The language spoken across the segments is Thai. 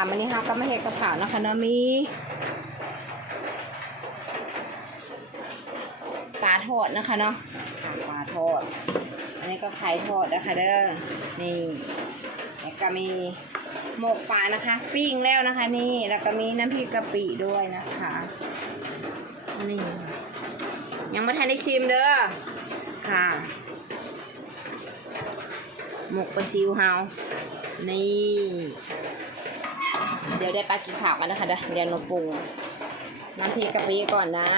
อ่ามันนี้ค่ะก็ไม่เห็ดกับข่านะคะเนอะมีปลาทอดนะคะเนาะค่ะปลาทอด อันนี้ก็ไข่ทอดนะคะเด้อนี่แล้วก็มีหมกปลานะคะ ปิ้งแล้วนะคะ นี่แล้วก็มีน้ำพริกกะปิด้วยนะคะนี่ยังไม่ทันได้ชิมเด้อค่ะ หมกปลาซิวเฮานี่ เดี๋ยวได้ปลากินข้าวกันนะคะเดี๋ยวเดี๋ยวหนูปรุงน้ำพริกกะปิก่อนนะ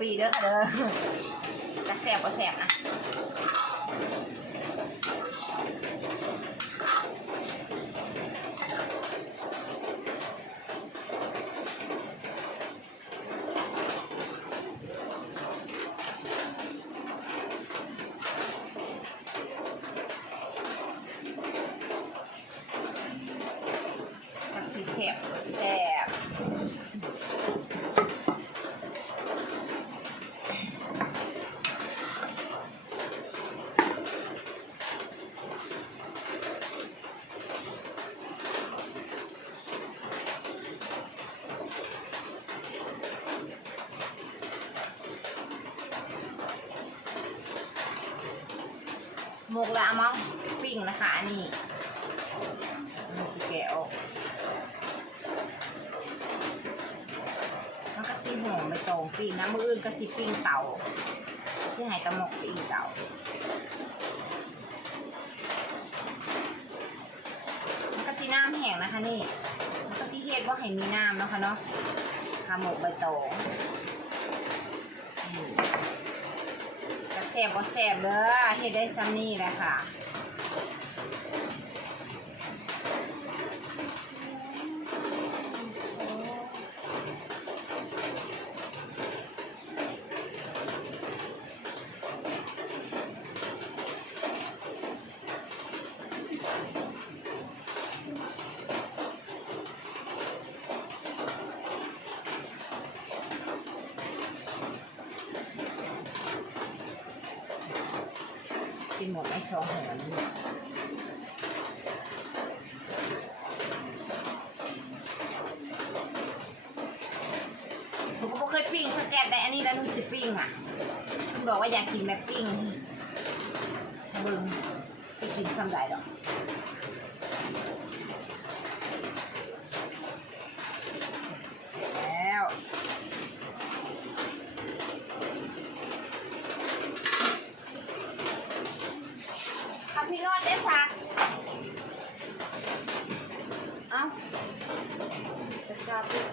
น้ำพริกกะปิเด้อค่ะเด้อกระแสบก็แสบนะ ผักสีแสบแสบ หมกแล้วเอามาปิ้งนะคะอันนี่มันสีแกะออกมันก็สิหอมไปตรงปิ้งนะมืออื่นก็สิปิ้งเต่าสิหายกระหมกปิ้งเต่ามันก็สิน้ำแห้งนะคะนี่มันก็สิเฮ็ดว่าให้มีน้ำนะคะเนาะขาหมกใบตอง แสบบ่แสบเด้อเฮ็ดได้ซ้ำนี่แหละค่ะ กินหมดไอ้สองหัวนี่ผมก็เคยปิ้งสแกตได้อันนี้แล้วนุ่งสิปิ้งอะคุณบอกว่าอยากกินแบบปิ้งเบิ่งสิกินซ้ำใดดอกเสร็จแล้ว ทำพี่นวดได้สัก เอ้าจะกลับอีก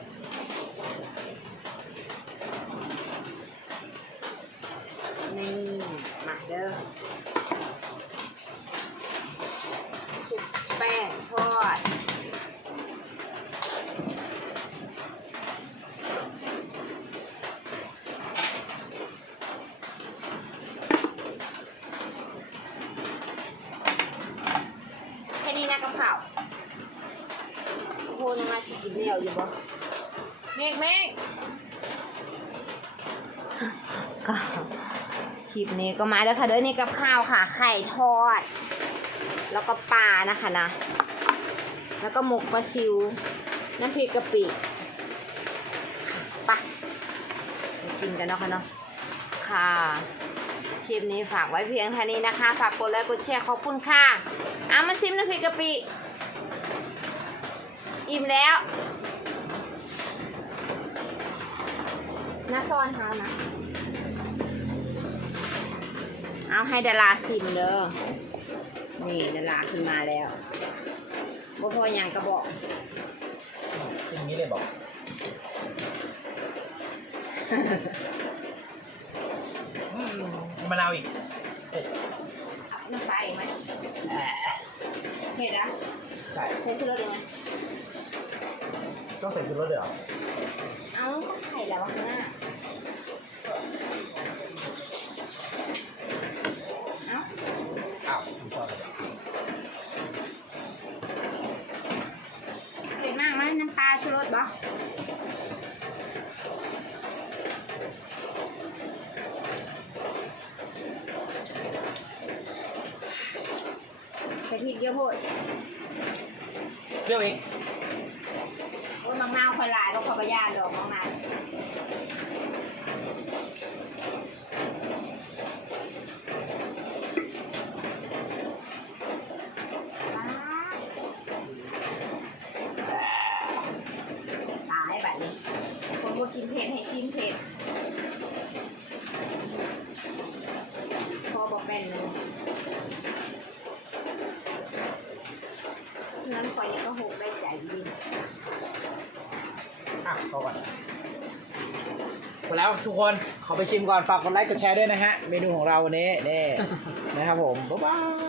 นี่ มาเด้อคลุกแป้งทอด แค่นี้นะกับข้าวโอ้โหน้องมาสิกินเดียว อยู่บ่เมกเมกก็คลิปนี้ก็มาแล้วค่ะเด้อนี่กับข้าวค่ะ ไข่ทอด แล้วก็ปลานะคะนะ แล้วก็หมกปลาซิว น้ำพริกกะปิไปะไปกินกันเนาะค่ะเนาะค่ะคลิปนี้ฝากไว้เพียงเท่านี้นะคะ ฝากกดไลค์กดแชร์ขอบคุณค่ะเอามาซิมน้ำพริกกะปิ อิ่มแล้ว น้าซ่อนเฮานะเอาให้ดาราซิมเด้อนี่ดาราขึ้นมาแล้วบ่พออย่างกระบอกอย่างนี้เลยบอก อืมมีมะนาวอีกเผ็ดเอาน้ำปลาอีกไหมเผ็ดอะใช่ใส่ชูรสอีกไหม ต้องใส่ชูรสด้วยเหรอเอาก็ใส่แล้วข้างหน้าเอาอ้าวไม่ชอบเลยเผ็ดมากไหมน้ำปลาชูรสบ่ใส่พริกเยอะโพดเปรี้ยวอีกโอ้ยมะนาว คอยหลายเราขอประหยัดดอกมะนาวตายแบบนี้คนว่ากินเผ็ดให้ชิมเผ็ดพอบอกเป็นเลยนั้นคอยก็หกได้ใจดี เขาก่อนหมดแล้วทุกคนขอไปชิมก่อนฝากกดไลค์กดแชร์ด้วยนะฮะ เมนูของเราวันนี้นี่นะครับผม บ๊ายบาย